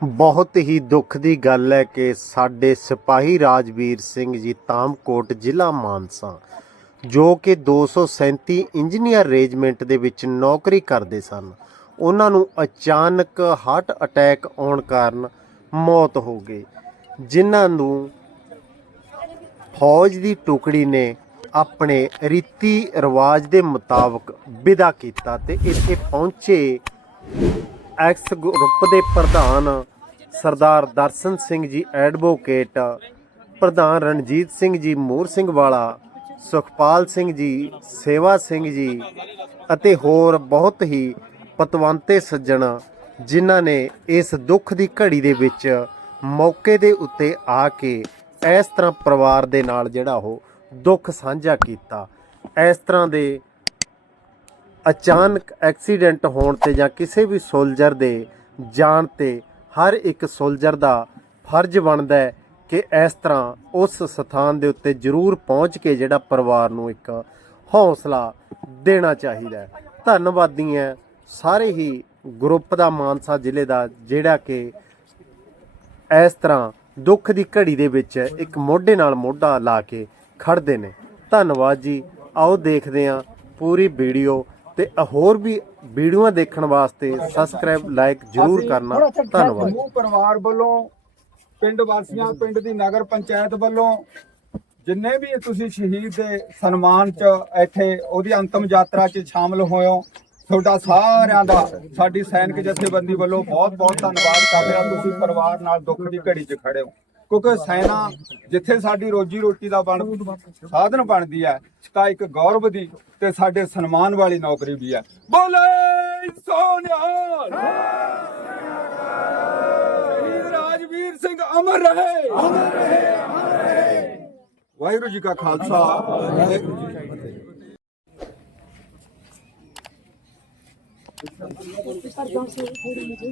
ਬਹੁਤ ਹੀ ਦੁੱਖ ਦੀ ਗੱਲ ਹੈ ਕਿ ਸਾਡੇ ਸਿਪਾਹੀ ਰਾਜਵੀਰ ਸਿੰਘ ਜੀ ਤਾਮਕੋਟ ਜ਼ਿਲ੍ਹਾ ਮਾਨਸਾ, ਜੋ ਕਿ 237 ਇੰਜੀਨੀਅਰ ਰੇਜਮੈਂਟ ਦੇ ਵਿੱਚ ਨੌਕਰੀ ਕਰਦੇ ਸਨ, ਉਹਨਾਂ ਨੂੰ ਅਚਾਨਕ ਹਾਰਟ ਅਟੈਕ ਆਉਣ ਕਾਰਨ ਮੌਤ ਹੋ ਗਈ, ਜਿਨ੍ਹਾਂ ਨੂੰ ਫੌਜ ਦੀ ਟੁਕੜੀ ਨੇ ਆਪਣੇ ਰੀਤੀ ਰਿਵਾਜ ਦੇ ਮੁਤਾਬਕ ਵਿਦਾ ਕੀਤਾ ਤੇ ਇੱਥੇ ਪਹੁੰਚੇ ਐਕਸ ਗਰੁੱਪ ਦੇ ਪ੍ਰਧਾਨ ਸਰਦਾਰ ਦਰਸ਼ਨ ਸਿੰਘ ਜੀ ਐਡਵੋਕੇਟ, ਪ੍ਰਧਾਨ ਰਣਜੀਤ ਸਿੰਘ ਜੀ ਮੂਰ ਸਿੰਘ ਵਾਲਾ, ਸੁਖਪਾਲ ਸਿੰਘ ਜੀ ਸੇਵਾ ਸਿੰਘ ਜੀ ਅਤੇ ਹੋਰ ਬਹੁਤ ਹੀ ਪਤਵੰਤੇ ਸੱਜਣ ਜਿਨ੍ਹਾਂ ਨੇ ਇਸ ਦੁੱਖ ਦੀ ਘੜੀ ਦੇ ਵਿੱਚ ਮੌਕੇ ਦੇ ਉੱਤੇ ਆ ਕੇ ਇਸ ਤਰ੍ਹਾਂ ਪਰਿਵਾਰ ਦੇ ਨਾਲ ਜਿਹੜਾ ਉਹ ਦੁੱਖ ਸਾਂਝਾ ਕੀਤਾ। ਇਸ ਤਰ੍ਹਾਂ ਦੇ ਅਚਾਨਕ ਐਕਸੀਡੈਂਟ ਹੋਣ ਤੇ ਜਾਂ ਕਿਸੇ ਵੀ ਸੋਲਜਰ ਦੇ ਜਾਣ ਤੇ ਹਰ ਇੱਕ ਸੋਲਜਰ ਦਾ ਫਰਜ਼ ਬਣਦਾ ਹੈ ਕਿ ਇਸ ਤਰ੍ਹਾਂ ਉਸ ਸਥਾਨ ਦੇ ਉੱਤੇ ਜ਼ਰੂਰ ਪਹੁੰਚ ਕੇ ਜਿਹੜਾ ਪਰਿਵਾਰ ਨੂੰ ਇੱਕ ਹੌਸਲਾ ਦੇਣਾ ਚਾਹੀਦਾ ਹੈ। ਧੰਨਵਾਦੀ ਹੈ ਸਾਰੇ ਹੀ ਗਰੁੱਪ ਦਾ ਮਾਨਸਾ ਜ਼ਿਲ੍ਹੇ ਦਾ, ਜਿਹੜਾ ਕਿ ਇਸ ਤਰ੍ਹਾਂ ਦੁੱਖ ਦੀ ਘੜੀ ਦੇ ਵਿੱਚ ਇੱਕ ਮੋਢੇ ਨਾਲ ਮੋਢਾ ਲਾ ਕੇ ਖੜਦੇ ਨੇ। ਧੰਨਵਾਦ ਜੀ। ਆਓ ਦੇਖਦੇ ਹਾਂ ਪੂਰੀ ਵੀਡੀਓ ਤੇ ਹੋਰ ਵੀ ਵੀਡੀਓਆਂ ਦੇਖਣ ਵਾਸਤੇ ਸਬਸਕ੍ਰਾਈਬ ਲਾਈਕ ਜਰੂਰ ਕਰਨਾ। ਧੰਨਵਾਦ। ਸਮੂਹ ਪਰਿਵਾਰ ਵੱਲੋਂ ਪਿੰਡ ਵਾਸੀਆਂ ਪਿੰਡ ਦੀ ਨਗਰ ਪੰਚਾਇਤ ਵੱਲੋਂ ਜਿੰਨੇ ਵੀ ਤੁਸੀਂ ਸ਼ਹੀਦ ਦੇ ਸਨਮਾਨ 'ਚ ਇੱਥੇ ਉਹਦੀ ਅੰਤਮ ਯਾਤਰਾ 'ਚ ਸ਼ਾਮਲ ਹੋਇਓ ਤੁਹਾਡਾ ਸਾਰਿਆਂ ਦਾ ਸਾਡੀ ਸੈਨਿਕ ਜਥੇਬੰਦੀ ਵੱਲੋਂ ਬਹੁਤ ਬਹੁਤ ਧੰਨਵਾਦ ਕਰਦੇ ਹਾਂ। ਤੁਸੀਂ ਪਰਿਵਾਰ ਨਾਲ ਦੁੱਖ ਦੀ ਘੜੀ 'ਚ ਖੜੇ ਹੋ। ਕਿਉਂਕਿ ਸੈਨਾ ਜਿੱਥੇ ਸਾਡੀ ਰੋਜੀ ਰੋਟੀ ਦਾ ਬਣ ਸਾਧਨ ਬਣਦੀ ਹੈ, ਤਾਂ ਇੱਕ ਗੌਰਵ ਦੀ ਤੇ ਸਾਡੇ ਸਨਮਾਨ ਵਾਲੀ ਨੌਕਰੀ ਵੀ ਹੈ। ਬੋਲੇ ਸੋਨਿਆ! ਸ਼ਹੀਦ ਰਾਜਵੀਰ ਸਿੰਘ ਅਮਰ ਰਹੇ! ਅਮਰ ਰਹੇ ਵਾਹਿਗੁਰੂ ਜੀ ਕਾ ਖਾਲਸਾ। ਵਾਹਿਗੁਰੂ ਜੀ ਸੇ ਥੋੜੀ ਮੁਝੇ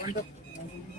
何?